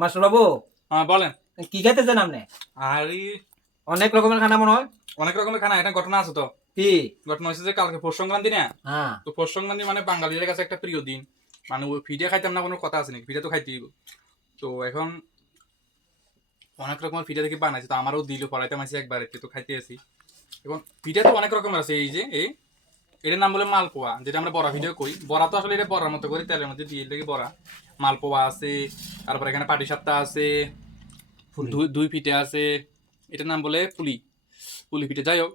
Master বাবু, হ্যাঁ বলেন। কি খাইতেছেন আপনি? আরে অনেক রকমের খানা মনে হয়। অনেক রকমের খানা, এটা ঘটনা আছে তো। কি? ঘটনা হচ্ছে যে কালকে পৌষ সংক্রান্তি না। হ্যাঁ। তো পৌষ সংক্রান্তি মানে বাঙালিদের কাছে একটা প্রিয় দিন। মানে ওই পিঠে খাইতাম না কোনো কথা আছে নাকি, পিঠে তো খাইতেই হবে। তো এখন অনেক রকমের পিঠে দেখি বানাইছে, তো আমারও দিল পড়াইতে মাইছে একবার, একটু তো খাইতে আসি। এখন পিঠে তো অনেক রকমের আছে, এই যে এটার নাম বলে মালপোয়া, যেটা আমরা বড়া ভিডিও করি। বড়া তো আসলে এটা বড়ার মতো করি, তেলের মধ্যে দিয়ে দেখি বড়া। মালপোয়া আছে, তারপর এখানে পাটিসাপটা আছে, দুই পিঠে আছে। এটার নাম বলে পুলি, পুলি পিঠে। যাই হোক,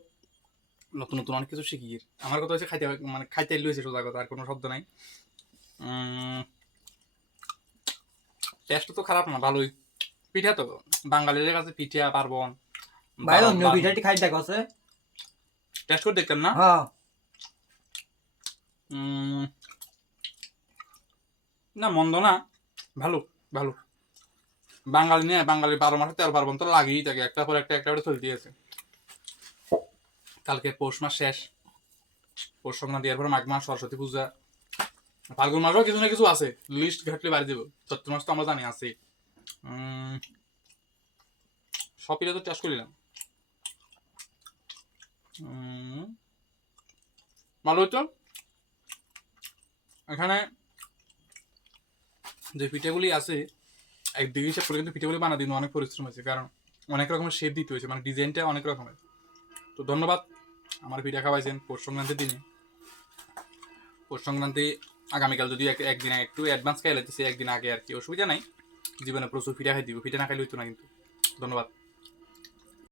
নতুন নতুন অনেক কিছু শিখি। আমার কথা হচ্ছে খাইতে, মানে খাইতে লইছে সোজা কথা, আর কোনো শব্দ নাই। টেস্ট তো খারাপ না, ভালোই। পিঠা তো বাঙালিদের কাছে পিঠা পার্বণ। ভাই অন্য পিঠাটি খাই দেখছে। টেস্ট করে দেখতাম না। হ্যাঁ। না মন্দ না, ভালো ভালো। বাঙালি নিয়ে বাঙালি 12 মাসে 13 পার্বণ তো লাগেই থাকে, একটা পর একটা একটা করে চলে দিয়েছে। কালকে পৌষ মাস শেষ, পৌষ সংক্রান্তি, এরপর মাঘ মাস, সরস্বতী পূজা, ফাল্গুন মাসেও কিছু না কিছু আছে। লিস্ট ঘাটলে বাড়ি দেবো। চৈত্র মাস তো আমরা জানি আছে। সব পিঠা তো টেস্ট করলাম, ভালো হতো। এখানে যে পিঠাগুলি আছে, একদিকে হিসাব করে কিন্তু পিঠাগুলি বানা দিন অনেক পরিশ্রম হয়েছে, কারণ অনেক রকমের শেপ দিতে হয়েছে, মানে ডিজাইনটা অনেক রকমের। তো ধন্যবাদ আমার পিঠা খাওয়াইছেন পৌষ সংক্রান্তির দিনে। পৌষ সংক্রান্তি আগামীকাল যদি একদিন একটু অ্যাডভান্স খাই লাগতেছে, একদিন আগে আর কি, অসুবিধা নাই। জীবনে প্রচুর পিঠা খাই দিব, পিঠা না খাইলে হইতো না কিন্তু। ধন্যবাদ।